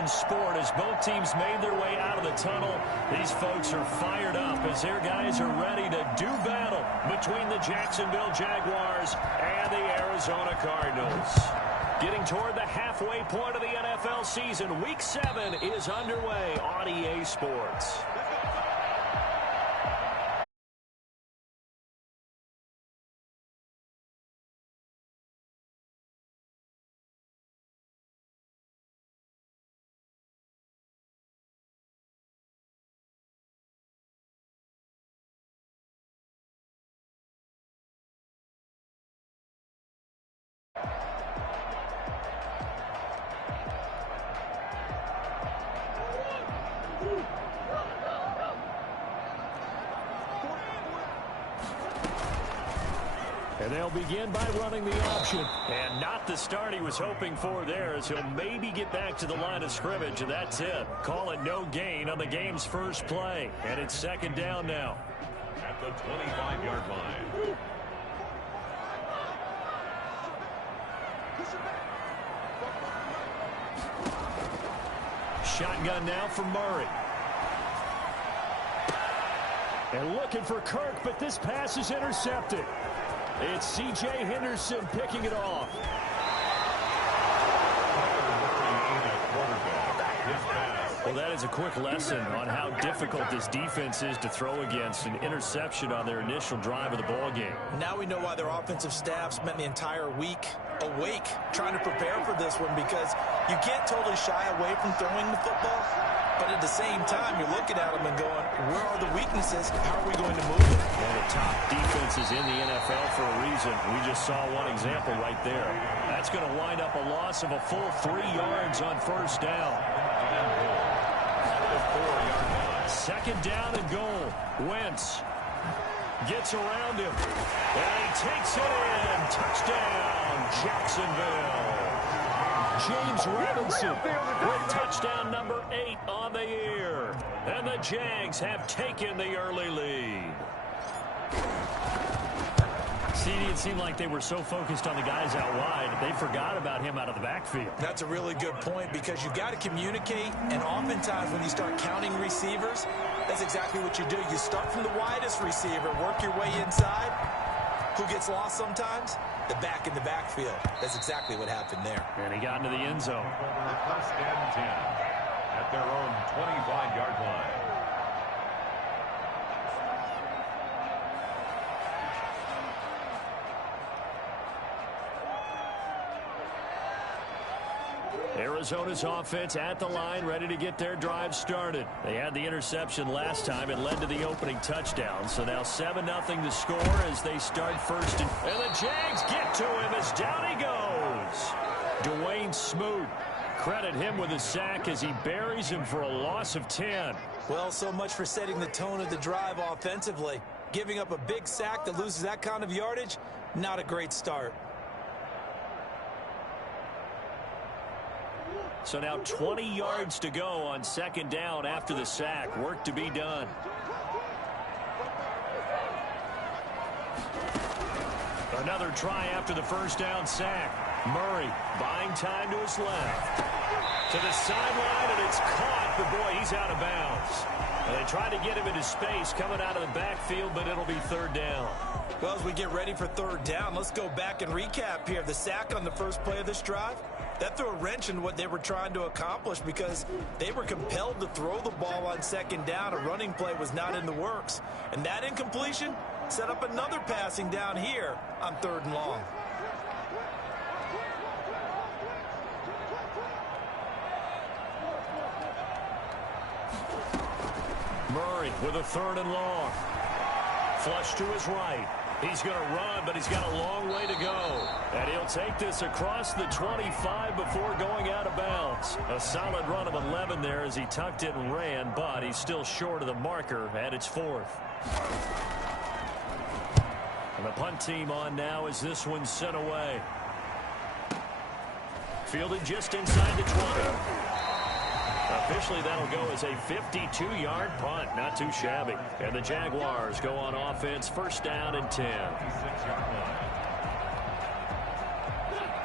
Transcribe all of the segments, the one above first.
in sport as both teams made their way out of the tunnel. These folks are fired up as their guys are ready to do battle between the Jacksonville Jaguars and the Arizona Cardinals. Getting toward the halfway point of the NFL season, Week 7 is underway on EA Sports. And they'll begin by running the option. And not the start he was hoping for there, as he'll maybe get back to the line of scrimmage, and that's it. Call it no gain on the game's first play. And it's second down now. At the 25-yard line. Shotgun now for Murray. And looking for Kirk, but this pass is intercepted. It's C.J. Henderson picking it off. Well, that is a quick lesson on how difficult this defense is to throw against. An interception on their initial drive of the ball game. Now we know why their offensive staff spent the entire week awake trying to prepare for this one, because you can't totally shy away from throwing the football. But at the same time, you're looking at them and going, where are the weaknesses? How are we going to move it? One of the top defenses in the NFL for a reason. We just saw one example right there. That's going to wind up a loss of a full 3 yards on first down. Second down and goal. Wentz gets around him. And he takes it in. Touchdown, Jacksonville. James Robinson with touchdown number 8 on the year. And the Jags have taken the early lead. See, it seemed like they were so focused on the guys out wide, they forgot about him out of the backfield. That's a really good point, because you got to communicate, and oftentimes when you start counting receivers, that's exactly what you do. You start from the widest receiver, work your way inside. Who gets lost sometimes? The back in the backfield. That's exactly what happened there. And he got into the end zone. First and 10 at their own 25-yard line. Arizona's offense at the line, ready to get their drive started. They had the interception last time. It led to the opening touchdown. So now 7-0 to score as they start first. And the Jags get to him as down he goes. Dwayne Smoot. Credit him with a sack as he buries him for a loss of 10. Well, so much for setting the tone of the drive offensively. Giving up a big sack that loses that kind of yardage, not a great start. So now 20 yards to go on second down after the sack. Work to be done. Another try after the first down sack. Murray buying time to his left. To the sideline, and it's caught, but boy, he's out of bounds. And they tried to get him into space coming out of the backfield, but it'll be third down. Well, as we get ready for third down, let's go back and recap here. The sack on the first play of this drive, that threw a wrench in what they were trying to accomplish, because they were compelled to throw the ball on second down. A running play was not in the works. And that incompletion set up another passing down here on third and long. Murray with a third and long. Flush to his right. He's going to run, but he's got a long way to go. And he'll take this across the 25 before going out of bounds. A solid run of 11 there as he tucked it and ran, but he's still short of the marker at its 4th. And the punt team on now as this one's sent away. Fielded just inside the 20. Officially, that'll go as a 52-yard punt. Not too shabby. And the Jaguars go on offense, first down and 10.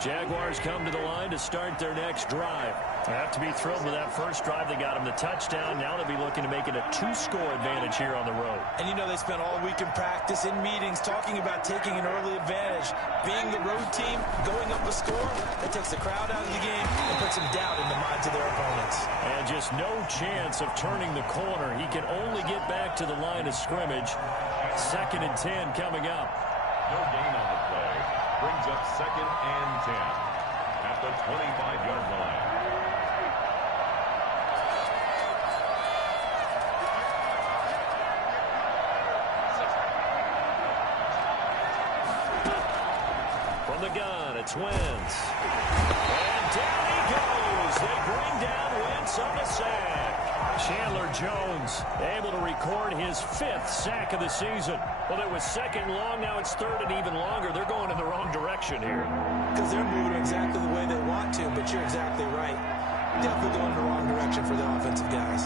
Jaguars come to the line to start their next drive. They have to be thrilled with that first drive. They got them the touchdown. Now they'll be looking to make it a 2-score advantage here on the road. And you know they spent all week in practice, in meetings, talking about taking an early advantage. Being the road team, going up a score, that takes the crowd out of the game and puts some doubt in the minds of their opponents. And just no chance of turning the corner. He can only get back to the line of scrimmage. 2nd and 10 coming up. No gain on the play. Brings up 2nd and 10 at the 25-yard line. From the gun, it's Wentz. And down he goes. They bring down Wentz on the sack. Chandler Jones able to record his 5th sack of the season. Well, it was 2nd long. Now it's 3rd and even longer. They're going in the wrong direction here. Because they're moving exactly the way they want to, but you're exactly right. Definitely going in the wrong direction for the offensive guys.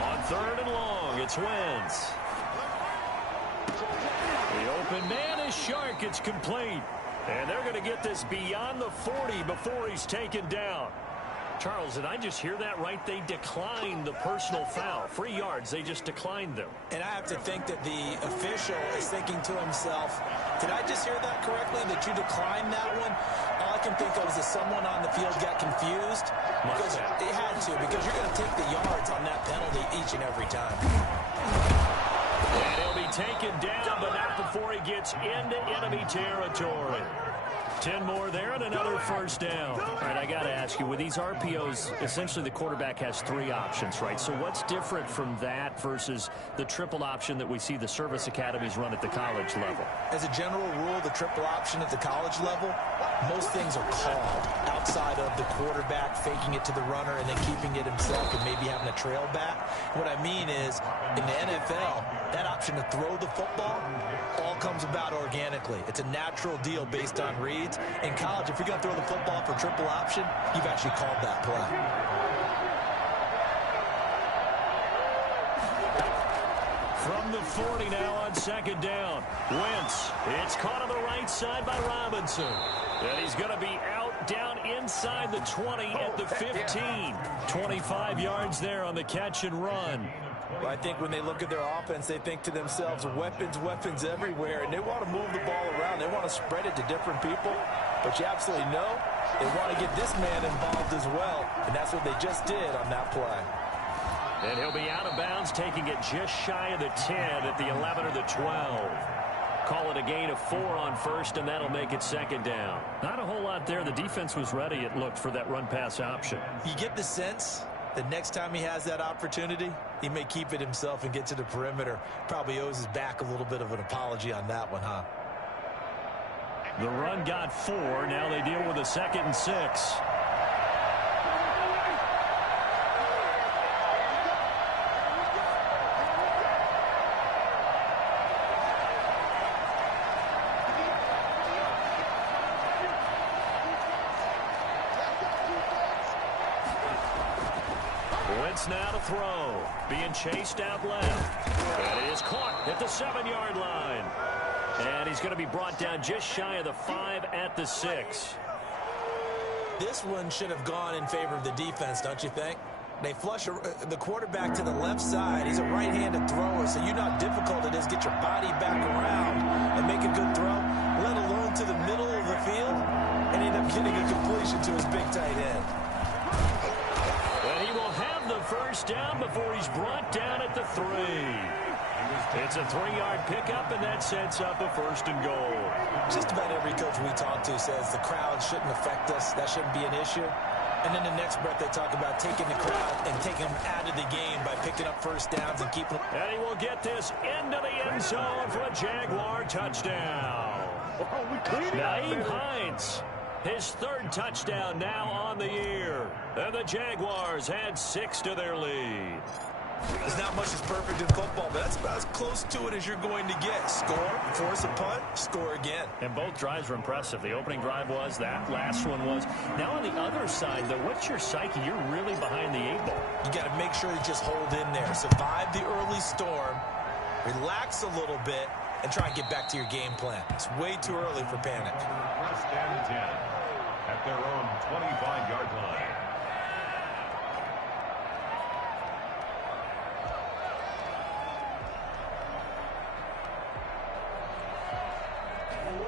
On 3rd and long, it's Wentz. The open man is Shark. It's complete. And they're going to get this beyond the 40 before he's taken down. Charles, did I just hear that right? They declined the personal foul. 3 yards, they just declined them. And I have to think that the official is thinking to himself, did I just hear that correctly, that you declined that one? All I can think of is that someone on the field got confused. Because they had to, because you're going to take the yards on that penalty each and every time. And he'll be taken down, but not before he gets into enemy territory. 10 more there and another first down. All right, I got to ask you, with these RPOs, essentially the quarterback has 3 options, right? So what's different from that versus the triple option that we see the service academies run at the college level? As a general rule, the triple option at the college level, most things are called outside of the quarterback faking it to the runner and then keeping it himself and maybe having a trail back. What I mean is, in the NFL, that option to throw the football all comes about organically. It's a natural deal based on reads. In college, if you're going to throw the football for triple option, you've actually called that play. From the 40 now on 2nd down. Wentz. It's caught on the right side by Robinson. And he's going to be out down inside the 20 at the 15. 25 yards there on the catch and run. Well, I think when they look at their offense, they think to themselves, weapons, weapons everywhere, and they want to move the ball around. They want to spread it to different people, but you absolutely know they want to get this man involved as well, and that's what they just did on that play. And he'll be out of bounds, taking it just shy of the 10 at the 11 or the 12. Call it a gain of 4 on first, and that'll make it 2nd down. Not a whole lot there. The defense was ready, it looked, for that run-pass option. You get the sense that next time he has that opportunity, he may keep it himself and get to the perimeter. Probably owes his back a little bit of an apology on that one, huh? The run got 4. Now they deal with a 2nd and 6. Wentz now to throw. Being chased out left. And it is caught at the 7-yard line. And he's going to be brought down just shy of the 5 at the 6. This one should have gone in favor of the defense, don't you think? They flush the quarterback to the left side. He's a right-handed thrower, so you know how difficult it is to get your body back around and make a good throw, let alone to the middle of the field, and end up getting a completion to his big tight end. And he will have the first down before he's brought down at the 3. It's a 3-yard pickup, and that sets up a 1st and goal. Just about every coach we talk to says the crowd shouldn't affect us. That shouldn't be an issue. And then the next breath they talk about taking the crowd and taking them out of the game by picking up first downs and keeping them. And he will get this into the end zone for a Jaguar touchdown. Nyheim Hines, his 3rd touchdown now on the year. And the Jaguars add 6 to their lead. There's not much that's perfect in football, but that's about as close to it as you're going to get. Score, force a punt, score again. And both drives were impressive. The opening drive was, that last one was. Now on the other side, though, what's your psyche? You're really behind the 8 ball. You got to make sure you just hold in there. Survive the early storm, relax a little bit, and try and get back to your game plan. It's way too early for panic. First and 10 at their own 25-yard line.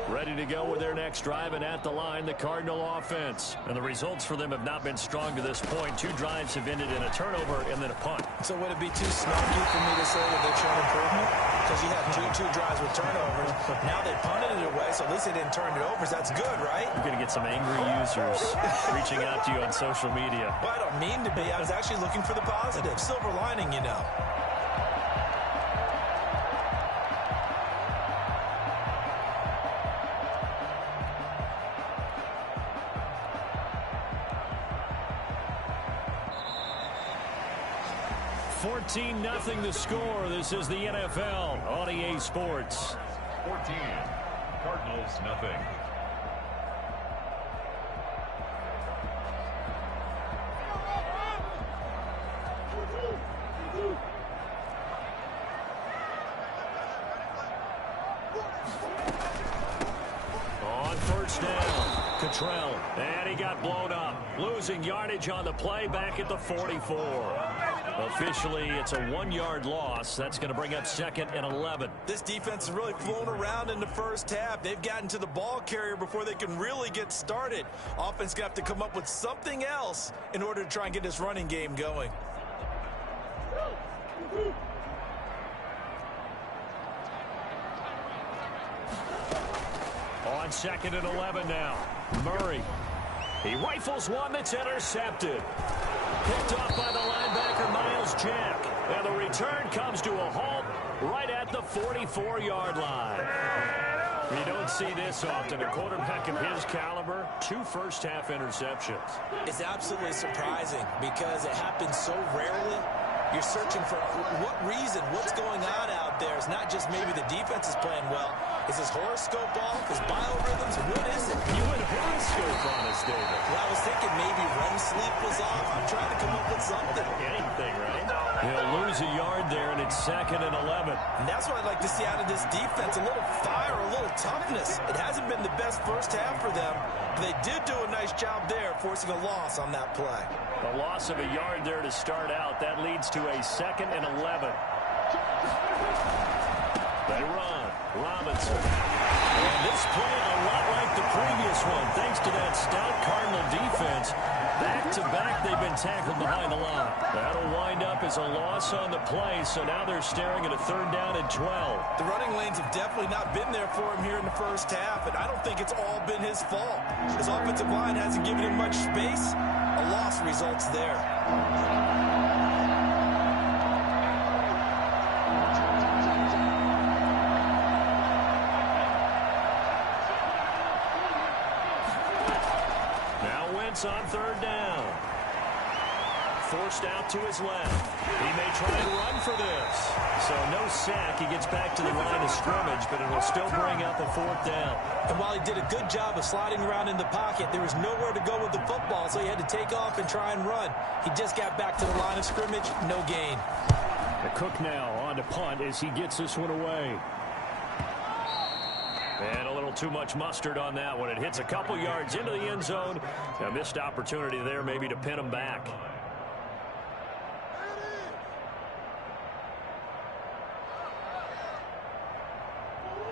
Ready to go with their next drive, and at the line, the Cardinal offense. And the results for them have not been strong to this point. 2 drives have ended in a turnover and then a punt. So would it be too snarky for me to say that they've shown improvement? Because you had two drives with turnovers. Now they punted it away, so at least they didn't turn it over. So that's good, right? You're going to get some angry users reaching out to you on social media. Well, I don't mean to be. I was actually looking for the positive. Silver lining, you know. Nothing the score. This is the NFL on EA Sports. 14. Cardinals nothing. On first down, Cottrell, and he got blown up, losing yardage on the play back at the 44. Officially, it's a 1-yard loss. That's going to bring up 2nd and 11. This defense has really flown around in the first half. They've gotten to the ball carrier before they can really get started. Offense got to come up with something else in order to try and get this running game going. On 2nd and 11 now. Murray. He rifles one that's intercepted. Picked off by the linebacker, Miles Jack. And the return comes to a halt right at the 44-yard line. You don't see this often. A quarterback of his caliber, 2 first-half interceptions. It's absolutely surprising because it happens so rarely. You're searching for what reason, what's going on out there. It's not just maybe the defense is playing well. Is his horoscope off? His biorhythms? What is it? You went horoscope on us, David. Well, I was thinking maybe REM sleep was off. I'm trying to come up with something. Anything, right? He'll lose a yard there, and it's 2nd and 11. And that's what I'd like to see out of this defense. A little fire, a little toughness. It hasn't been the best first half for them. But they did do a nice job there, forcing a loss on that play. A loss of a yard there to start out. That leads to a 2nd and 11. They run. Robinson. And this play a lot like the previous one, thanks to that stout Cardinal defense. Back-to-back, they've been tackled behind the line. That'll wind up as a loss on the play, so now they're staring at a 3rd down and 12. The running lanes have definitely not been there for him here in the first half, and I don't think it's all been his fault. His offensive line hasn't given him much space. A loss results there. On 3rd down. Forced out to his left. He may try and run for this. So no sack. He gets back to the line of scrimmage, but it will still bring up a 4th down. And while he did a good job of sliding around in the pocket, there was nowhere to go with the football, so he had to take off and try and run. He just got back to the line of scrimmage. No gain. The Cook now on to punt as he gets this one away. And a little too much mustard on that one. It hits a couple yards into the end zone. A missed opportunity there maybe to pin him back.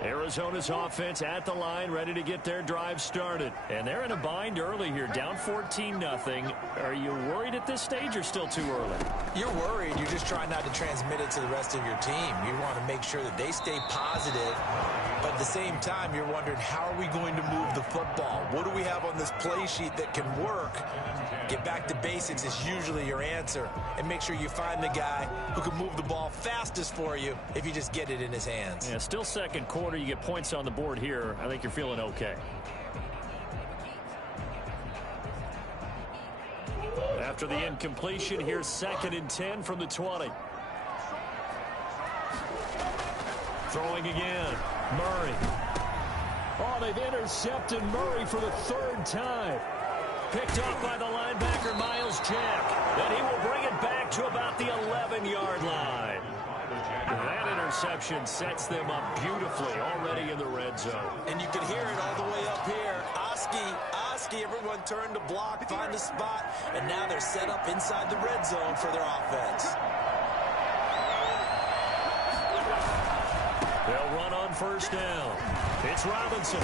Arizona's offense at the line, ready to get their drive started. And they're in a bind early here, down 14-0. Are you worried at this stage or still too early? You're worried. You're just trying not to transmit it to the rest of your team. You want to make sure that they stay positive. But at the same time, you're wondering, how are we going to move the football? What do we have on this play sheet that can work? Get back to basics is usually your answer. And make sure you find the guy who can move the ball fastest for you if you just get it in his hands. Yeah, still 2nd quarter. You get points on the board here. I think you're feeling okay. After the incompletion, here's 2nd and 10 from the 20. Throwing again. Murray. Oh, they've intercepted Murray for the 3rd time. Picked off by the linebacker, Miles Jack. And he will bring it back to about the 11-yard line. That interception sets them up beautifully already in the red zone. And you can hear it all the way up here. Oski, everyone turned to block, find a spot, and now they're set up inside the red zone for their offense. They'll run on first down. It's Robinson.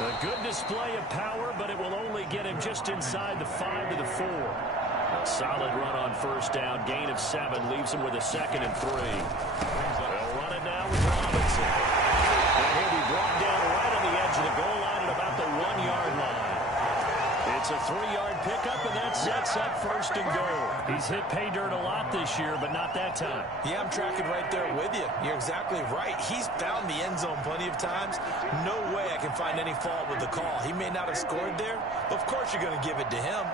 A good display of power, but it will only get him just inside the 5 to the 4. A solid run on first down. Gain of 7 leaves him with a 2nd and 3. They'll run it now with Robinson. And he'll be brought down right on the edge of the goal line at about the 1-yard line. It's a 3-yard pickup, and that sets up first and goal. He's hit pay dirt a lot this year, but not that time. Yeah, I'm tracking right there with you. You're exactly right. He's found the end zone plenty of times. No way I can find any fault with the call. He may not have scored there, but of course you're going to give it to him.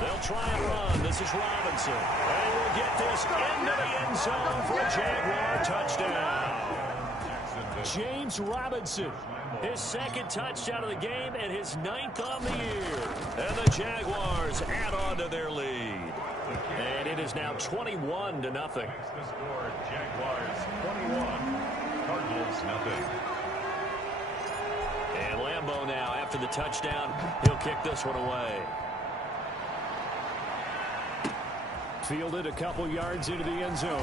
They'll try and run. This is Robinson. And we'll get this into the end zone for a Jaguar touchdown. James Robinson, his 2nd touchdown of the game and his 9th on the year. And the Jaguars add on to their lead. And it is now 21-0. The score, Jaguars 21, Cardinals 0. And Lambeau now, after the touchdown, he'll kick this one away. Fielded a couple yards into the end zone.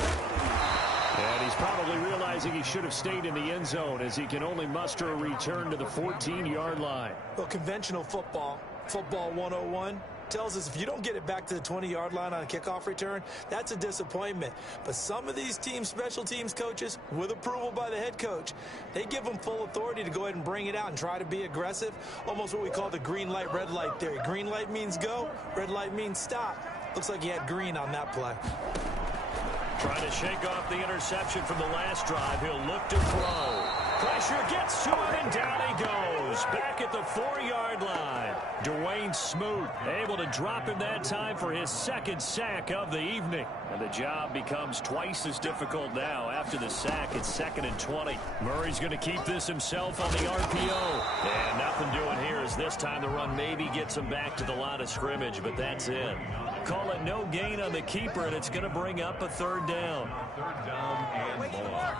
And he's probably realizing he should have stayed in the end zone as he can only muster a return to the 14-yard line. Well, conventional football 101, tells us if you don't get it back to the 20-yard line on a kickoff return, that's a disappointment. But some of these teams, special teams coaches, with approval by the head coach, they give them full authority to go ahead and bring it out and try to be aggressive. Almost what we call the green light, red light theory. Green light means go, red light means stop. Looks like he had green on that play. Trying to shake off the interception from the last drive. He'll look to throw. Pressure gets to him, and down he goes. Back at the 4-yard line. Dwayne Smoot able to drop him that time for his 2nd sack of the evening. And the job becomes twice as difficult now. After the sack, it's 2nd and 20. Murray's going to keep this himself on the RPO. And nothing doing here as this time the run maybe gets him back to the line of scrimmage, but that's it. Call it no gain on the keeper, and it's going to bring up a 3rd down. 3rd down and more.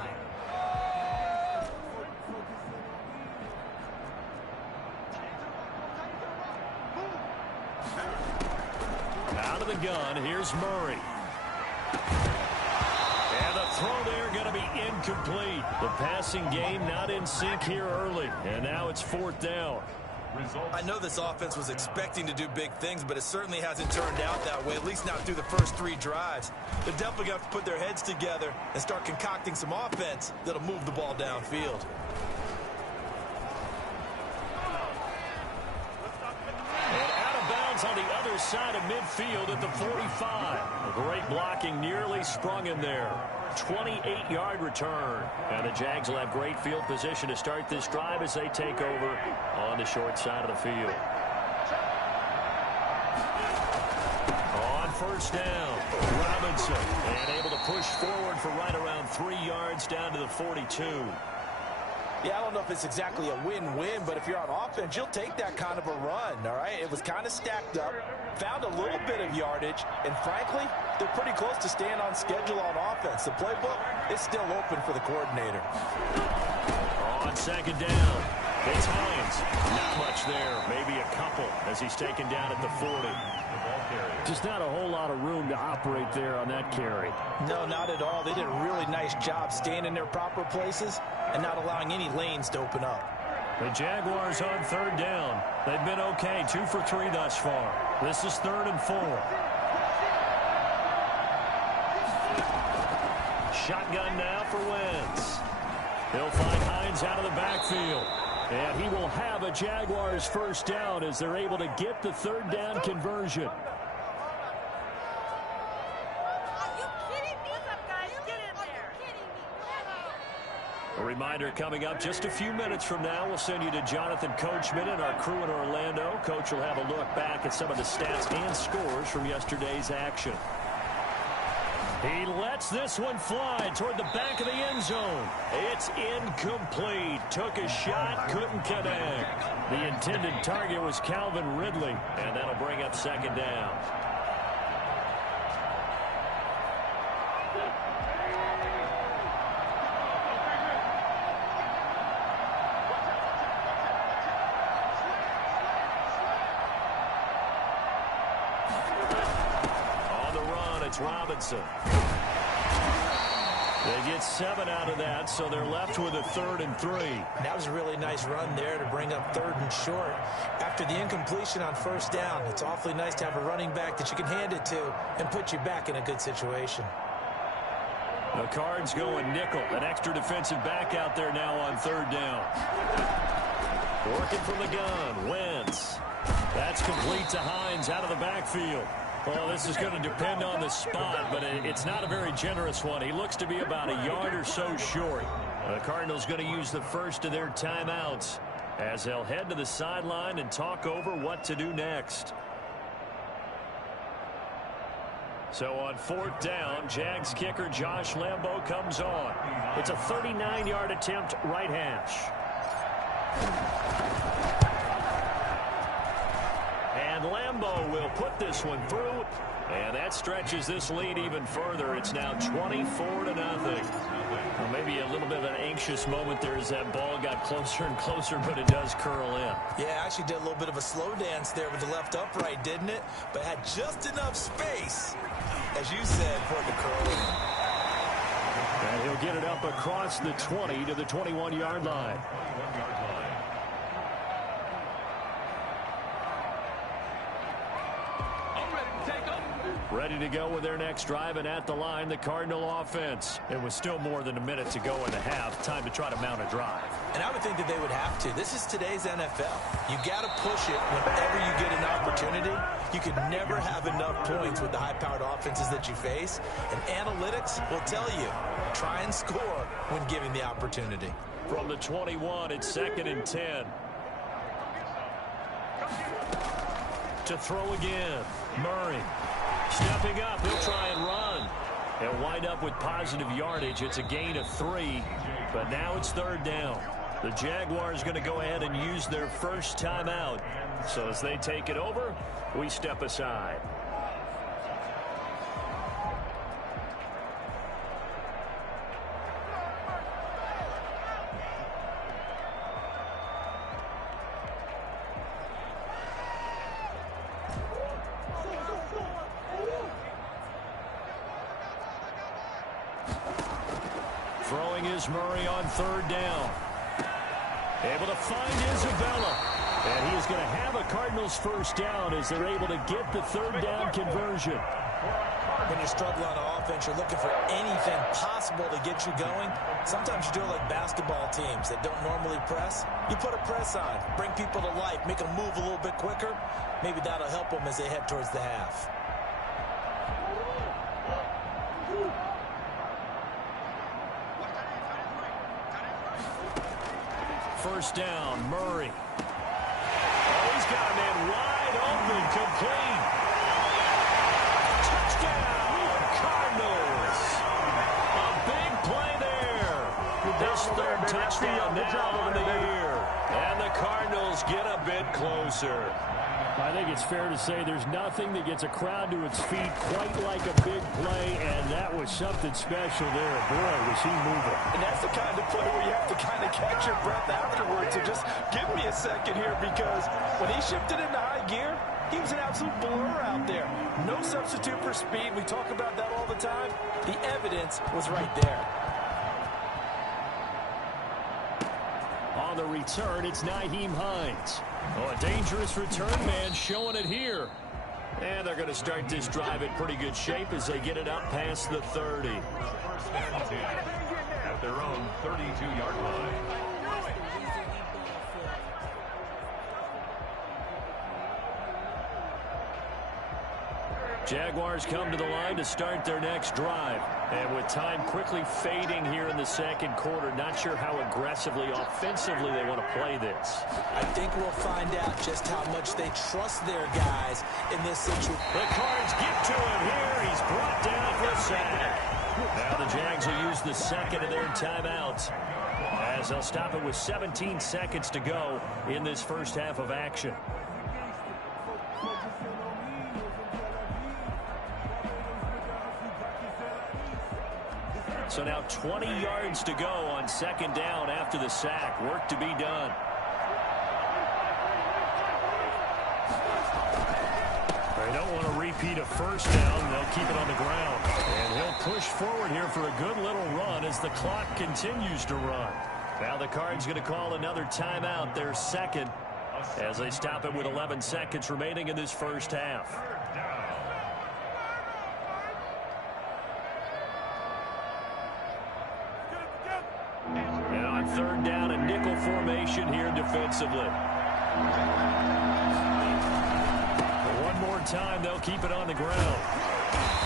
Out of the gun, here's Murray. And the throw there going to be incomplete. The passing game not in sync here early, and now it's 4th down. I know this offense was expecting to do big things, but it certainly hasn't turned out that way, at least not through the first 3 drives. They're definitely going to have to put their heads together and start concocting some offense that'll move the ball downfield. And out of bounds on the other side of midfield at the 45. Great blocking, nearly sprung him there. 28-yard return. And the Jags will have great field position to start this drive as they take over on the short side of the field. On first down, Robinson, and able to push forward for right around 3 yards down to the 42. Yeah, I don't know if it's exactly a win-win, but if you're on offense, you'll take that kind of a run, all right? It was kind of stacked up, found a little bit of yardage, and frankly, they're pretty close to staying on schedule on offense. The playbook is still open for the coordinator. On 2nd down, it's Hines. Not much there, maybe a couple as he's taken down at the 40. Just not a whole lot of room to operate there on that carry. No, not at all. They did a really nice job staying in their proper places and not allowing any lanes to open up. The Jaguars on 3rd down. They've been okay, 2 for 3 thus far. This is 3rd and 4. Shotgun now for Wentz. He'll find Hines out of the backfield. And he will have a Jaguars 1st down as they're able to get the 3rd down conversion. A reminder coming up just a few minutes from now, we'll send you to Jonathan Coachman and our crew in Orlando. Coach will have a look back at some of the stats and scores from yesterday's action. He lets this one fly toward the back of the end zone. It's incomplete. Took a shot, couldn't connect. The intended target was Calvin Ridley, and that'll bring up second down. Robinson. They get 7 out of that, so they're left with a 3rd and 3. That was a really nice run there to bring up 3rd and short. After the incompletion on 1st down, it's awfully nice to have a running back that you can hand it to and put you back in a good situation. The Cards going nickel. An extra defensive back out there now on 3rd down. Working from the gun. Wentz. That's complete to Hines out of the backfield. Well, this is going to depend on the spot, but it's not a very generous one. He looks to be about a yard or so short. The Cardinals going to use the first of their timeouts as they'll head to the sideline and talk over what to do next. So on 4th down, Jags kicker Josh Lambo comes on. It's a 39-yard attempt right hash. And Lambo will put this one through, and that stretches this lead even further. It's now 24-0. Well, maybe a little bit of an anxious moment there as that ball got closer and closer, but it does curl in. Yeah, actually did a little bit of a slow dance there with the left upright, didn't it? But had just enough space, as you said, for it to curl in. And he'll get it up across the 20 to the 21-yard line. Ready to go with their next drive, and at the line, the Cardinal offense. It was still more than a minute to go in the half. Time to try to mount a drive. And I would think that they would have to. This is today's NFL. You got to push it whenever you get an opportunity. You could never have enough points with the high-powered offenses that you face. And analytics will tell you, try and score when given the opportunity. From the 21, it's 2nd and 10. To throw again, Murray. Stepping up, he'll try and run. He'll wind up with positive yardage. It's a gain of 3, but now it's 3rd down. The Jaguars going to go ahead and use their first timeout. So as they take it over, we step aside. Throwing is Murray on 3rd down. Able to find Isabella. And he is going to have a Cardinals first down as they're able to get the 3rd down conversion. When you're struggling on offense, you're looking for anything possible to get you going. Sometimes you do it like basketball teams that don't normally press. You put a press on, bring people to life, make them move a little bit quicker. Maybe that'll help them as they head towards the half. First down, Murray. Oh, he's got a man wide open, complete. Touchdown, Cardinals. A big play there. This 3rd touchdown now on the year. And the Cardinals get a bit closer. I think it's fair to say there's nothing that gets a crowd to its feet quite like a big play, and that was something special there. Boy, was he moving. And that's the kind of play where you have to kind of catch your breath afterwards. So just give me a second here, because when he shifted into high gear, he was an absolute blur out there. No substitute for speed. We talk about that all the time. The evidence was right there. On the return, it's Nyheim Hines. Oh, a dangerous return man showing it here. And they're going to start this drive in pretty good shape as they get it up past the 30. First and 10 at their own 32-yard line. Jaguars come to the line to start their next drive. And with time quickly fading here in the second quarter, not sure how aggressively, offensively they want to play this. I think we'll find out just how much they trust their guys in this situation. The Cards get to him here. He's brought down for a sack. Now the Jags will use the second of their timeouts, as they'll stop it with 17 seconds to go in this first half of action. So now 20 yards to go on second down after the sack. Work to be done. They don't want to repeat a first down. They'll keep it on the ground. And he'll push forward here for a good little run as the clock continues to run. Now the Cards going to call another timeout, their second, as they stop it with 11 seconds remaining in this first half. Now on third down, a nickel formation here defensively. One more time, they'll keep it on the ground.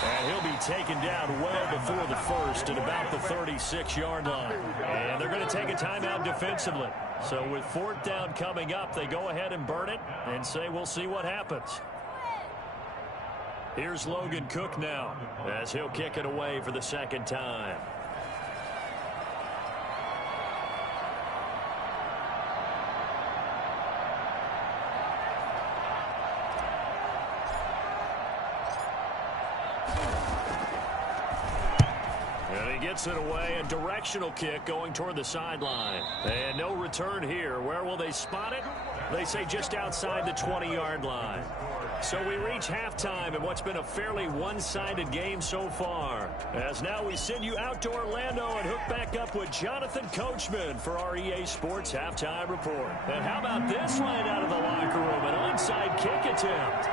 And he'll be taken down well before the first at about the 36-yard line. And they're going to take a timeout defensively. So with fourth down coming up, they go ahead and burn it and say we'll see what happens. Here's Logan Cook now as he'll kick it away for the second time. Gets it away, a directional kick going toward the sideline. And no return here. Where will they spot it? They say just outside the 20-yard line. So we reach halftime in what's been a fairly one-sided game so far. As now we send you out to Orlando and hook back up with Jonathan Coachman for our EA Sports Halftime Report. And how about this right out of the locker room? An onside kick attempt.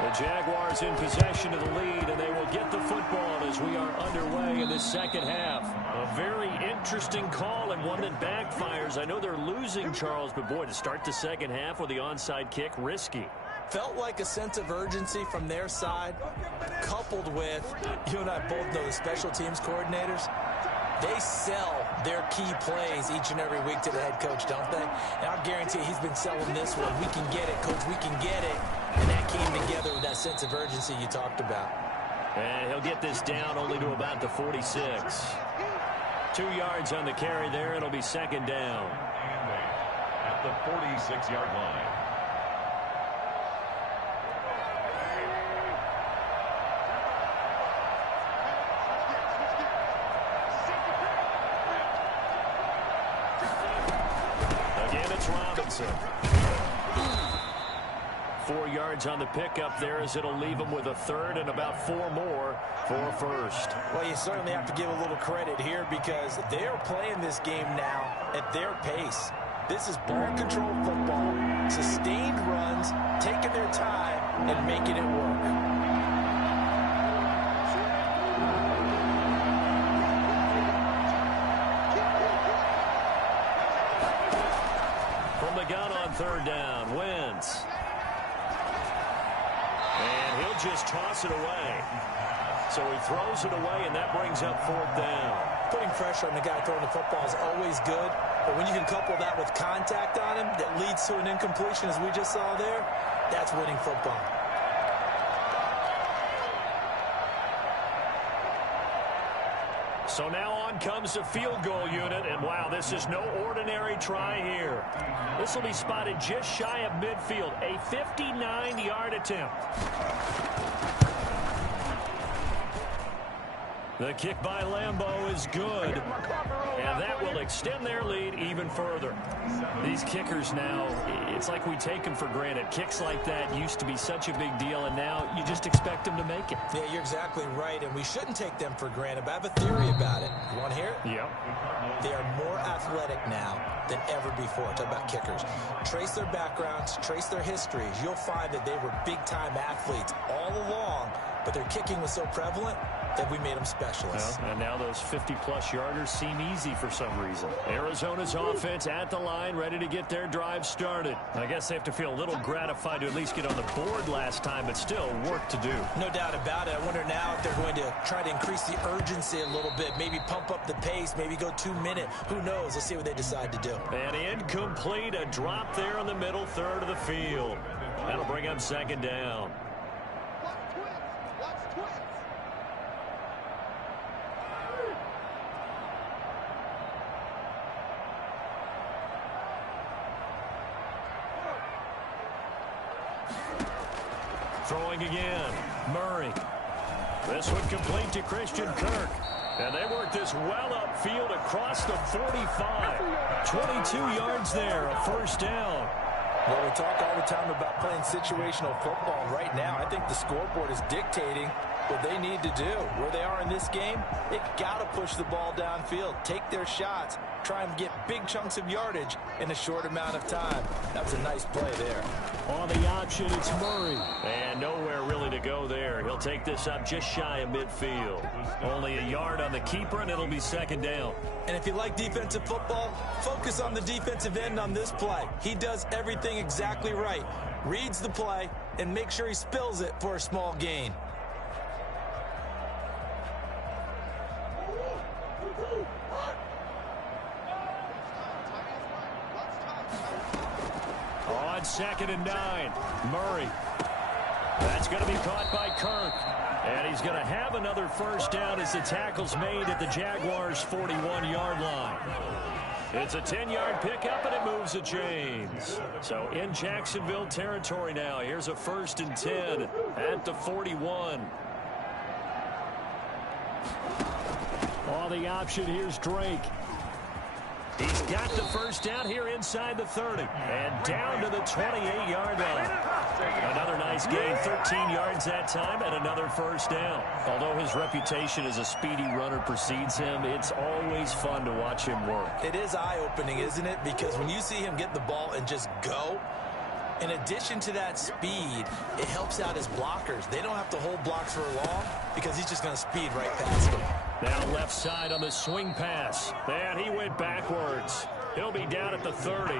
The Jaguars in possession of the lead, and they will get the football as we are underway in this second half. A very interesting call and one that backfires. I know they're losing, Charles, but boy, to start the second half with the onside kick, risky. Felt like a sense of urgency from their side, coupled with, you and I both know the special teams coordinators, they sell their key plays each and every week to the head coach, don't they? And I guarantee he's been selling this one. We can get it, coach, we can get it. And that came together with that sense of urgency you talked about. And he'll get this down only to about the 46. 2 yards on the carry there. It'll be second down. At the 46-yard line. Again, it's Robinson. 4 yards on the pickup there as it'll leave them with a third and about 4 more for a first. Well, you certainly have to give a little credit here because they are playing this game now at their pace. This is ball control football, sustained runs, taking their time and making it work. From the gun on third down, Wentz. And he'll just toss it away. So he throws it away, and that brings up fourth down. Putting pressure on the guy throwing the football is always good, but when you can couple that with contact on him that leads to an incompletion, as we just saw there, that's winning football. So now on comes the field goal unit, and wow, this is no ordinary try here. This will be spotted just shy of midfield, a 59-yard attempt. The kick by Lambeau is good, and that will extend their lead even further. These kickers now, it's like we take them for granted. Kicks like that used to be such a big deal, and now you just expect them to make it. Yeah, you're exactly right, and we shouldn't take them for granted, but I have a theory about it. You want to hear it? Yep. They are more athletic now than ever before. Talk about kickers. Trace their backgrounds, trace their histories. You'll find that they were big-time athletes all along, but their kicking was so prevalent that we made them specialists. Well, and now those 50-plus yarders seem easy for some reason. Arizona's offense at the line, ready to get their drive started. I guess they have to feel a little gratified to at least get on the board last time, but still work to do. No doubt about it. I wonder now if they're going to try to increase the urgency a little bit, maybe pump up the pace, maybe go 2 minute. Who knows? Let's see what they decide to do. And incomplete, a drop there in the middle third of the field. That'll bring up second down. Throwing again, Murray. This one complete to Christian Kirk. And they work this well upfield across the 45. 22 yards there, a first down. Well, we talk all the time about playing situational football. Right now, I think the scoreboard is dictating what they need to do. Where they are in this game, they've got to push the ball downfield, take their shots, try and get big chunks of yardage in a short amount of time. That's a nice play there. On the option, it's Murray. And nowhere really to go there. He'll take this up just shy of midfield. Only a yard on the keeper, and it'll be second down. And if you like defensive football, focus on the defensive end on this play. He does everything exactly right. Reads the play and make sure he spills it for a small gain. On 2nd and 9, Murray. That's going to be caught by Kirk. And he's going to have another first down as the tackle's made at the Jaguars' 41-yard line. It's a 10-yard pickup, and it moves the chains. So in Jacksonville territory now. Here's a 1st and 10 at the 41. On the option, here's Drake. He's got the first down here inside the 30. And down to the 28-yard line. Another nice gain, 13 yards that time, and another first down. Although his reputation as a speedy runner precedes him, it's always fun to watch him work. It is eye-opening, isn't it? Because when you see him get the ball and just go, in addition to that speed, it helps out his blockers. They don't have to hold blocks for long because he's just going to speed right past them. Now left side on the swing pass. And he went backwards. He'll be down at the 30.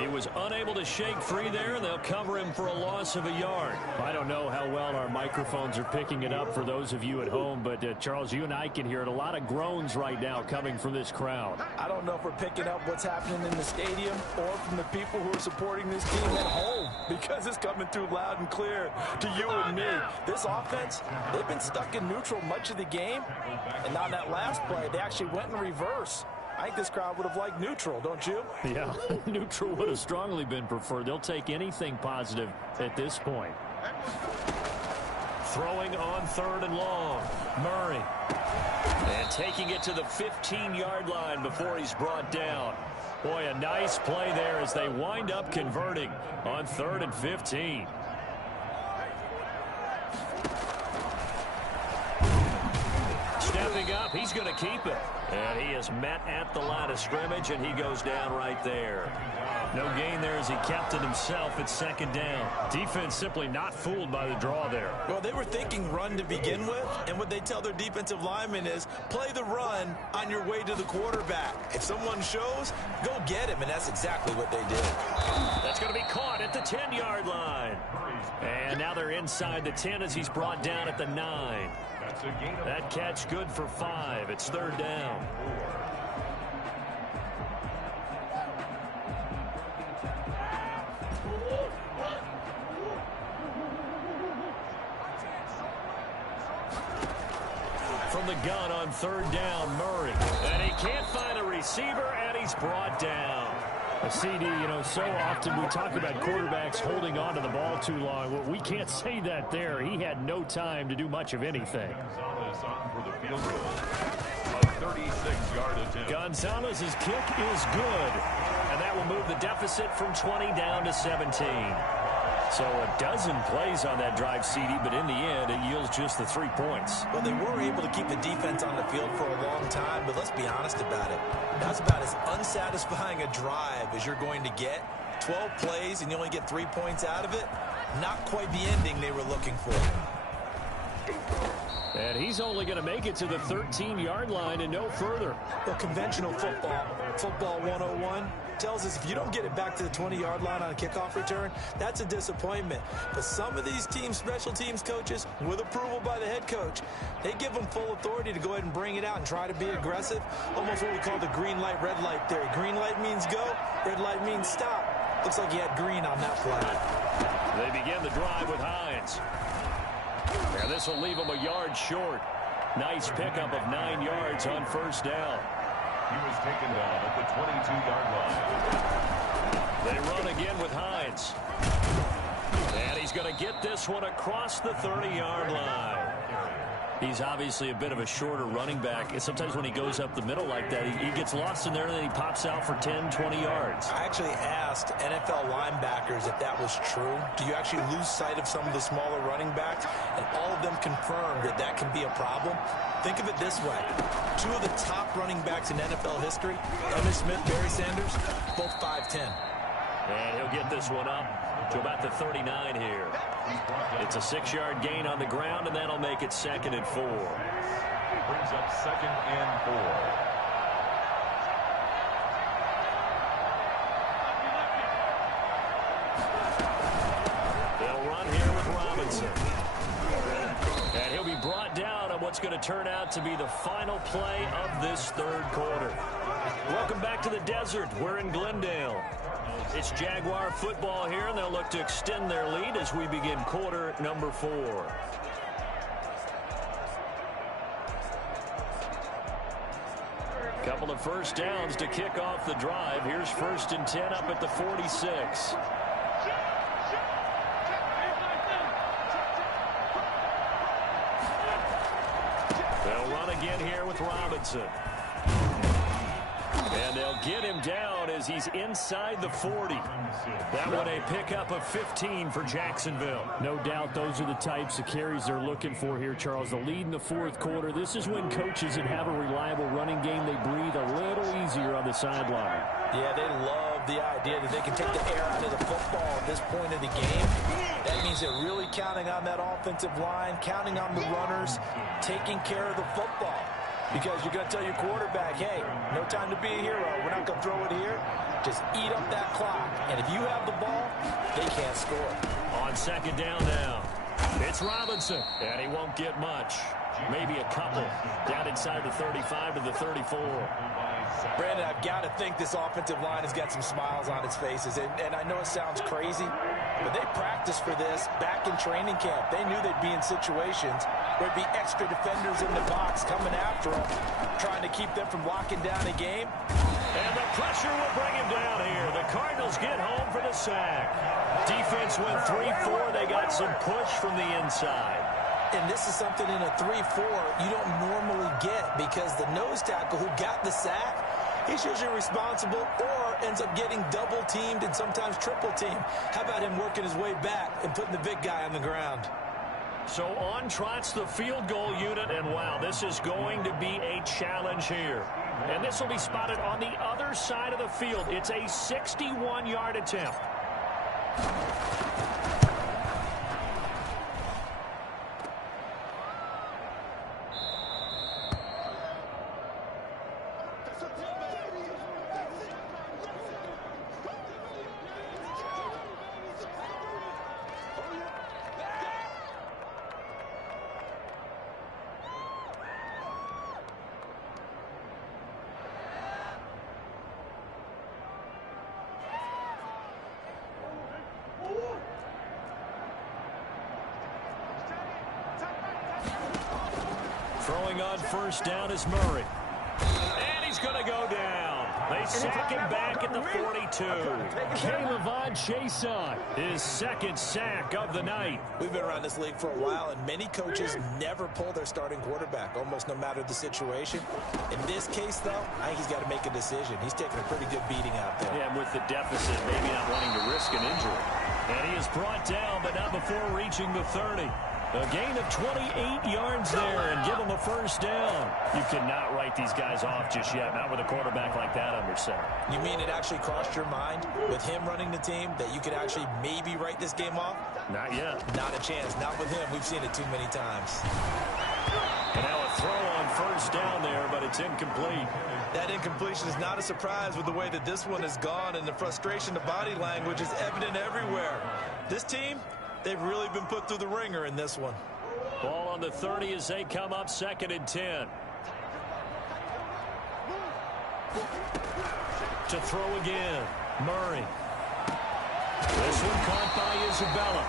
He was unable to shake free there, and they'll cover him for a loss of a yard. I don't know how well our microphones are picking it up for those of you at home, but Charles, you and I can hear it. A lot of groans right now coming from this crowd. I don't know if we're picking up what's happening in the stadium or from the people who are supporting this team at home, because it's coming through loud and clear to you and me. This offense, they've been stuck in neutral much of the game, and on that last play, they actually went in reverse. I think this crowd would have liked neutral, don't you? Yeah, neutral would have strongly been preferred. They'll take anything positive at this point. Throwing on 3rd and long, Murray. And taking it to the 15-yard line before he's brought down. Boy, a nice play there as they wind up converting on 3rd and 15. Stepping up, he's going to keep it. And he is met at the line of scrimmage, and he goes down right there. No gain there as he kept it himself at 2nd down. Defense simply not fooled by the draw there. Well, they were thinking run to begin with, and what they tell their defensive linemen is play the run on your way to the quarterback. If someone shows, go get him, and that's exactly what they did. That's going to be caught at the 10-yard line. And now they're inside the 10 as he's brought down at the 9. That catch good for 5. It's 3rd down. From the gun on 3rd down, Murray. And he can't find a receiver, and he's brought down. A CD, you know, so often we talk about quarterbacks holding on to the ball too long. Well, we can't say that there. He had no time to do much of anything. Gonzalez's kick is good. And that will move the deficit from 20 down to 17. So a dozen plays on that drive, CD, but in the end, it yields just the 3 points. Well, they were able to keep the defense on the field for a long time, but let's be honest about it. That's about as unsatisfying a drive as you're going to get. 12 plays and you only get 3 points out of it. Not quite the ending they were looking for. And he's only going to make it to the 13-yard line and no further. Well, conventional football 101, tells us if you don't get it back to the 20-yard line on a kickoff return, that's a disappointment. But some of these special teams coaches, with approval by the head coach, they give them full authority to go ahead and bring it out and try to be aggressive. Almost what we call the green light, red light theory. Green light means go, red light means stop. Looks like he had green on that play. They begin the drive with Hines. And this will leave him a yard short. Nice pickup of 9 yards on first down. He was taken down at the 22-yard line. They run again with Hines. And he's going to get this one across the 30-yard line. He's obviously a bit of a shorter running back. And sometimes when he goes up the middle like that, he gets lost in there and then he pops out for 10, 20 yards. I actually asked NFL linebackers if that was true. Do you actually lose sight of some of the smaller running backs? And all of them confirmed that that can be a problem. Think of it this way. 2 of the top running backs in NFL history, Emmitt Smith, Barry Sanders, both 5'10". And he'll get this one up to about the 39 here. It's a 6-yard gain on the ground, and that'll make it 2nd and 4. Brings up 2nd and 4. They'll run here with Robinson. And he'll be brought down on what's going to turn out to be the final play of this 3rd quarter. Welcome back to the desert. We're in Glendale. It's Jaguar football here, and they'll look to extend their lead as we begin quarter number 4. Couple of first downs to kick off the drive. Here's 1st and 10 up at the 46. They'll run again here with Robinson. And they'll get him down as he's inside the 40. That one a pickup of 15 for Jacksonville. No doubt those are the types of carries they're looking for here, Charles. The lead in the 4th quarter. This is when coaches that have a reliable running game, they breathe a little easier on the sideline. Yeah, they love the idea that they can take the air out of the football at this point of the game. That means they're really counting on that offensive line, counting on the runners, taking care of the football. Because you're going to tell your quarterback, hey, no time to be a hero. We're not going to throw it here. Just eat up that clock. And if you have the ball, they can't score. On 2nd down now, it's Robinson. And he won't get much. Maybe a couple. Down inside the 35 to the 34. Brandon, I've got to think this offensive line has got some smiles on its faces. And I know it sounds crazy, but they practiced for this back in training camp. They knew they'd be in situations where there'd be extra defenders in the box coming after them, trying to keep them from locking down a game. And the pressure will bring him down here. The Cardinals get home for the sack. Defense went 3-4. They got some push from the inside. And this is something in a 3-4 you don't normally get because the nose tackle who got the sack, he's usually responsible or ends up getting double-teamed and sometimes triple-teamed. How about him working his way back and putting the big guy on the ground? So on trots the field goal unit, and wow, this is going to be a challenge here. And this will be spotted on the other side of the field. It's a 61-yard attempt. Throwing on first down is Murray. And he's going to go down. They sack him back at the 42. K'Lavon Chaisson, His 2nd sack of the night. We've been around this league for a while, and many coaches never pull their starting quarterback, almost no matter the situation. In this case, though, I think he's got to make a decision. He's taking a pretty good beating out there. Yeah, with the deficit, maybe not wanting to risk an injury. And he is brought down, but not before reaching the 30. A gain of 28 yards there and give them a first down. You cannot write these guys off just yet, not with a quarterback like that under center. You mean it actually crossed your mind with him running the team that you could actually maybe write this game off? Not yet. Not a chance. Not with him. We've seen it too many times. And now a throw on first down there, but it's incomplete. That incompletion is not a surprise with the way that this one has gone, and the frustration, the body language is evident everywhere. This team, they've really been put through the ringer in this one. Ball on the 30 as they come up 2nd and 10. To throw again, Murray. This one caught by Isabella.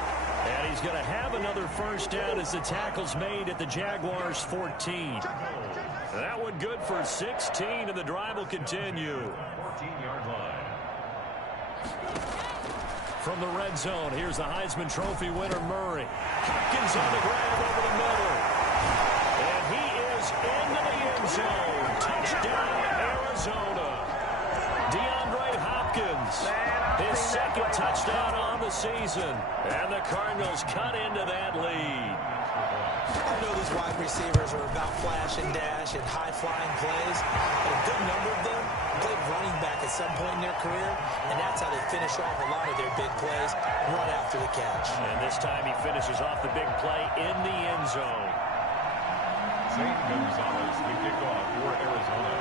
And he's going to have another first down as the tackle's made at the Jaguars' 14. That one good for 16, and the drive will continue. 14-yard line. From the red zone, here's the Heisman Trophy winner, Murray. Hopkins on the grab over the middle. And he is into the end zone. Touchdown, Arizona. DeAndre Hopkins, his 2nd touchdown on the season. And the Cardinals cut into that lead. I know these wide receivers are about flash and dash and high-flying plays, but a good number of them played running back at some point in their career, and that's how they finish off a lot of their big plays, run after the catch. And this time he finishes off the big play in the end zone. St. Gonzalez, the kickoff for Arizona.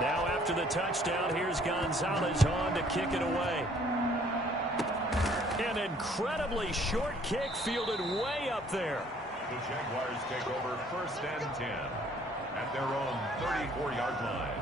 Now after the touchdown, here's Gonzalez on to kick it away. An incredibly short kick fielded way up there. The Jaguars take over 1st and 10 at their own 34-yard line.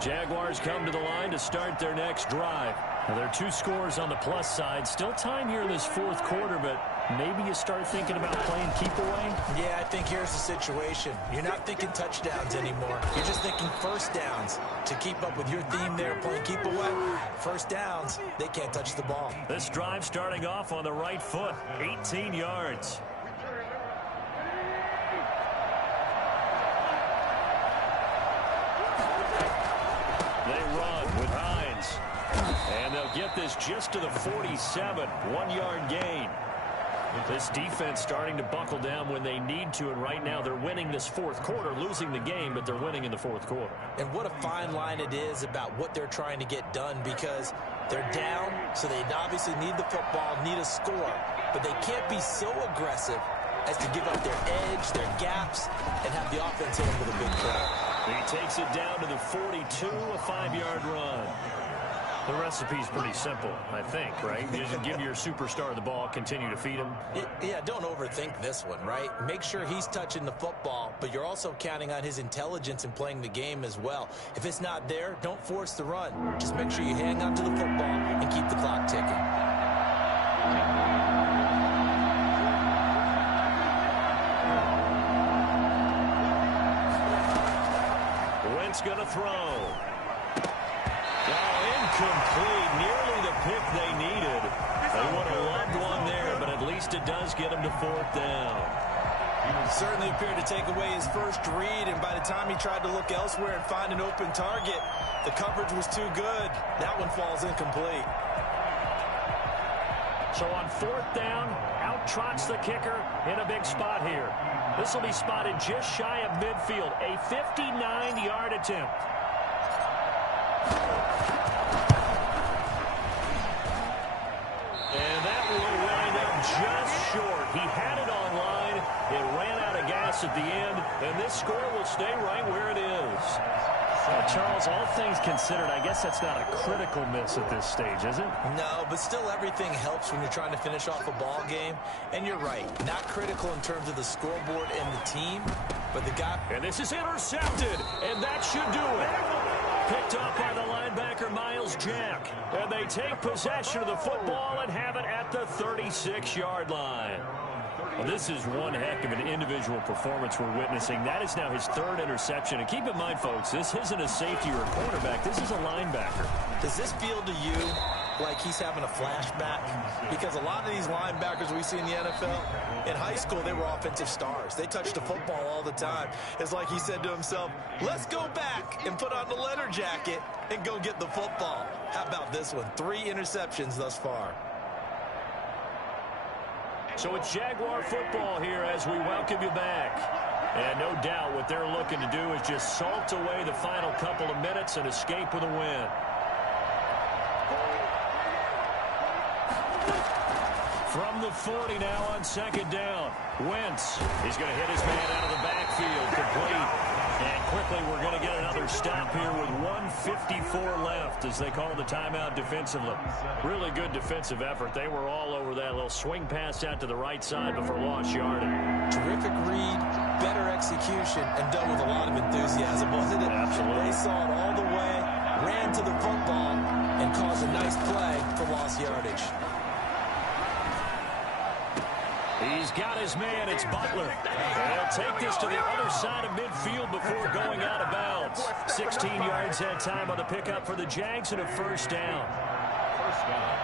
Jaguars come to the line to start their next drive. Now, there are 2 scores on the plus side. Still time here in this 4th quarter, but maybe you start thinking about playing keep away? Yeah, I think here's the situation. You're not thinking touchdowns anymore. You're just thinking first downs. To keep up with your theme there, playing keep away, first downs, they can't touch the ball. This drive starting off on the right foot, 18 yards. They run with Hines. And they'll get this just to the 47, 1-yard gain. This defense starting to buckle down when they need to, and right now they're winning this 4th quarter, losing the game, but they're winning in the 4th quarter. And what a fine line it is about what they're trying to get done, because they're down, so they obviously need the football, need a score, but they can't be so aggressive as to give up their edge, their gaps, and have the offense hit them with a big play. He takes it down to the 42, a 5-yard run. The recipe's pretty simple, I think, right? You just give your superstar the ball, continue to feed him. Yeah, don't overthink this one, right? Make sure he's touching the football, but you're also counting on his intelligence in playing the game as well. If it's not there, don't force the run. Just make sure you hang on to the football and keep the clock ticking. Wentz going to throw. Incomplete, nearly the pick they needed. They would have loved one there, but at least it does get him to 4th down. He certainly appeared to take away his first read, and by the time he tried to look elsewhere and find an open target, the coverage was too good. That one falls incomplete. So on 4th down, out trots the kicker in a big spot here. This will be spotted just shy of midfield, a 59-yard attempt. And that will wind up just short. He had it online. It ran out of gas at the end, and this score will stay right where it is. Charles, all things considered, I guess that's not a critical miss at this stage, is it? No, but still everything helps when you're trying to finish off a ball game. And you're right, not critical in terms of the scoreboard and the team, but the guy... And this is intercepted, and that should do it. Picked up by the linebacker, Miles Jack. And they take possession of the football and have it at the 36-yard line. Well, this is one heck of an individual performance we're witnessing. That is now his 3rd interception. And keep in mind, folks, this isn't a safety or a cornerback. This is a linebacker. Does this feel to you like he's having a flashback? Because a lot of these linebackers we see in the NFL, in high school, they were offensive stars. They touched the football all the time. It's like he said to himself, let's go back and put on the leather jacket and go get the football. How about this one? 3 interceptions thus far. So it's Jaguar football here as we welcome you back. And no doubt what they're looking to do is just salt away the final couple of minutes and escape with a win. From the 40 now on second down. Wentz. He's going to hit his man out of the backfield. Complete. And quickly we're going to get another stop here with 1:54 left as they call the timeout defensively. Really good defensive effort. They were all over that little swing pass out to the right side before lost yardage. Terrific read, better execution, and done with a lot of enthusiasm, wasn't it? Absolutely. They saw it all the way, ran to the football, and caused a nice play for lost yardage. He's got his man. It's Butler. He'll take this to the other side of midfield before going out of bounds. 16 yards that time on the pickup for the Jags and a first down. First down.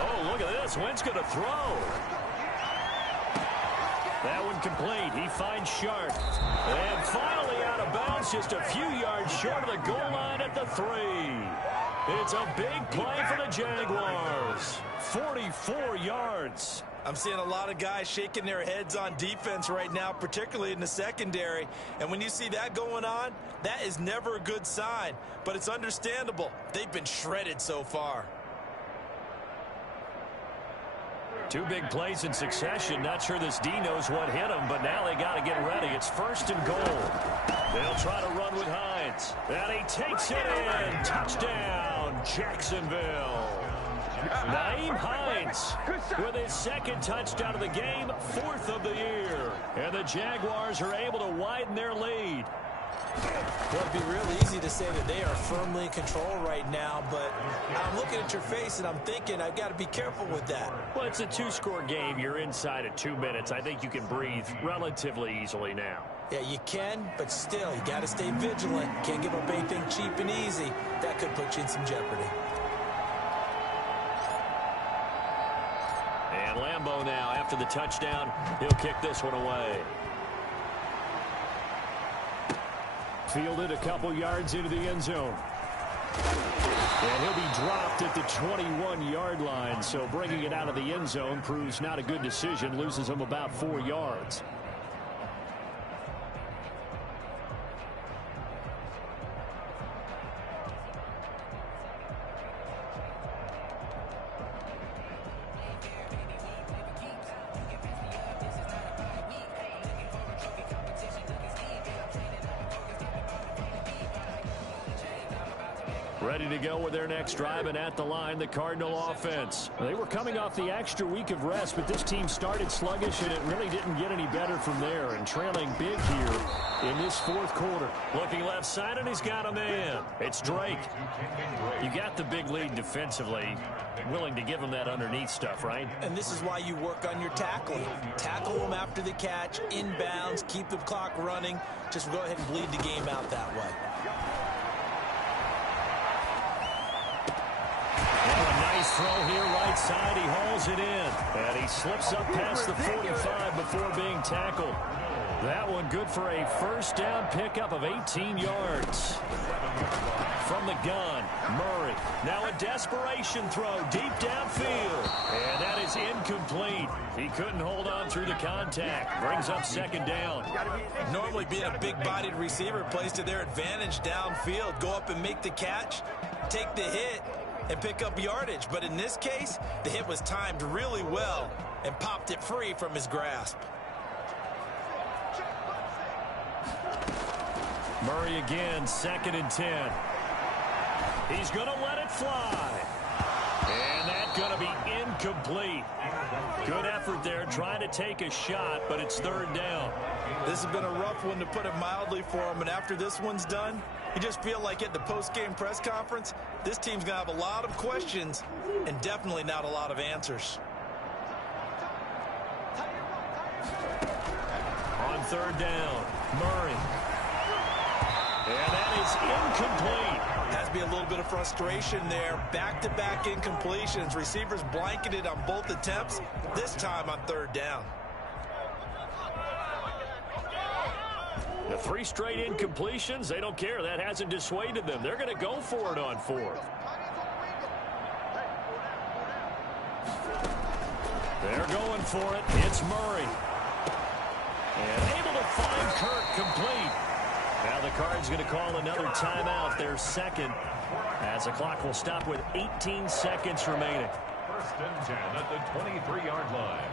Oh, look at this. Wentz going to throw. That one complete. He finds Sharp. And finally out of bounds, just a few yards short of the goal line at the 3. It's a big play for the Jaguars. 44 yards. I'm seeing a lot of guys shaking their heads on defense right now, particularly in the secondary. And when you see that going on, that is never a good sign. But it's understandable. They've been shredded so far. 2 big plays in succession. Not sure this D knows what hit him, but now they got to get ready. It's first and goal. They'll try to run with Hines. And he takes it in. Touchdown, Jacksonville. Nyheim Hines with his second touchdown of the game, 4th of the year. And the Jaguars are able to widen their lead. Well, it'd be real easy to say that they are firmly in control right now, but I'm looking at your face and I'm thinking I've got to be careful with that. Well, it's a 2-score game. You're inside of 2 minutes. I think you can breathe relatively easily now. Yeah, you can, but still, you got to stay vigilant. Can't give up anything cheap and easy. That could put you in some jeopardy. And Lambeau now, after the touchdown, he'll kick this one away. Fielded a couple yards into the end zone. And he'll be dropped at the 21-yard line, so bringing it out of the end zone proves not a good decision, loses him about 4 yards. Ready to go with their next drive, and at the line, the Cardinal offense. They were coming off the extra week of rest, but this team started sluggish, and it really didn't get any better from there, and trailing big here in this 4th quarter. Looking left side, and he's got a man. It's Drake. You got the big lead defensively. Willing to give him that underneath stuff, right? And this is why you work on your tackling. Tackle them after the catch, inbounds, keep the clock running. Just go ahead and bleed the game out that way. Throw here right side. He hauls it in. And he slips up past the 45 before being tackled. That one good for a first down pickup of 18 yards. From the gun, Murray. Now a desperation throw deep downfield. And that is incomplete. He couldn't hold on through the contact. Brings up second down. Normally being a big-bodied receiver plays to their advantage downfield. Go up and make the catch, take the hit, and pick up yardage. But in this case, the hit was timed really well and popped it free from his grasp. Murray again, 2nd and 10. He's going to let it fly. And that's going to be incomplete. Good effort there, trying to take a shot, but it's 3rd down. This has been a rough one, to put it mildly, for him. And after this one's done, you just feel like at the post-game press conference, this team's going to have a lot of questions and definitely not a lot of answers. third down. Murray. And that is incomplete. Has to be a little bit of frustration there. Back-to-back incompletions. Receivers blanketed on both attempts, this time on third down. The 3 straight incompletions, they don't care. That hasn't dissuaded them. They're going to go for it on 4th. They're going for it. It's Murray. And able to find Kirk complete. Now the Cards going to call another timeout, their second, as the clock will stop with 18 seconds remaining. 1st and 10 at the 23-yard line.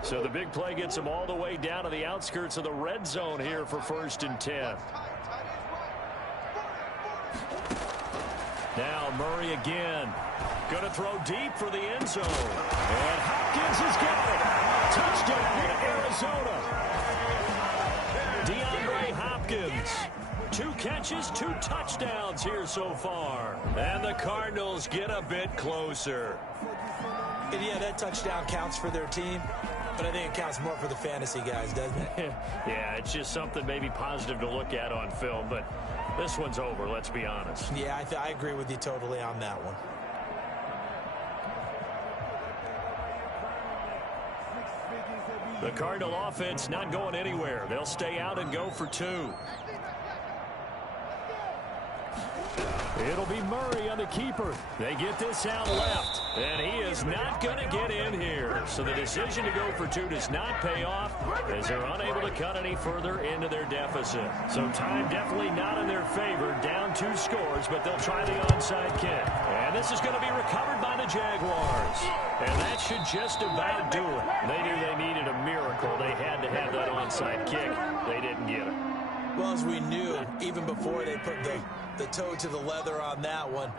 So the big play gets them all the way down to the outskirts of the red zone here for 1st and 10. Now Murray again. Going to throw deep for the end zone. And Hopkins has got it. Touchdown, Arizona. DeAndre Hopkins. 2 catches, 2 touchdowns here so far. And the Cardinals get a bit closer. And yeah, that touchdown counts for their team. But I think it counts more for the fantasy guys, doesn't it? Yeah, it's just something maybe positive to look at on film, but this one's over, let's be honest. Yeah, I agree with you totally on that one. The Cardinal offense not going anywhere. They'll stay out and go for 2. It'll be Murray on the keeper. They get this out left, and he is not going to get in here. So the decision to go for 2 does not pay off as they're unable to cut any further into their deficit. So time definitely not in their favor. Down 2 scores, but they'll try the onside kick. And this is going to be recovered by the Jaguars. And that should just about do it. They knew they needed a miracle. They had to have that onside kick. They didn't get it. Well, as we knew, even before they put the toe to the leather on that one,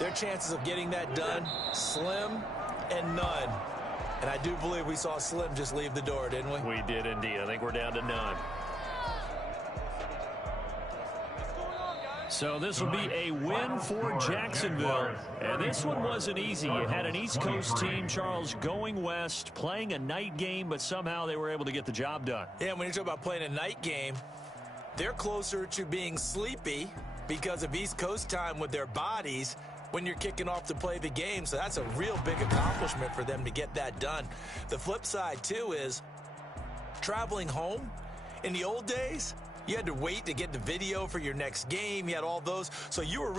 their chances of getting that done, slim and none. And I do believe we saw Slim just leave the door, didn't we? We did indeed. I think we're down to none. So this will be a win for Jacksonville. And this one wasn't easy. You had an East Coast team, Charles, going west, playing a night game, but somehow they were able to get the job done. Yeah, when you talk about playing a night game, they're closer to being sleepy because of East Coast time with their bodies when you're kicking off to play the game. So that's a real big accomplishment for them to get that done. The flip side, too, is traveling home. In the old days, you had to wait to get the video for your next game. You had all those. So you were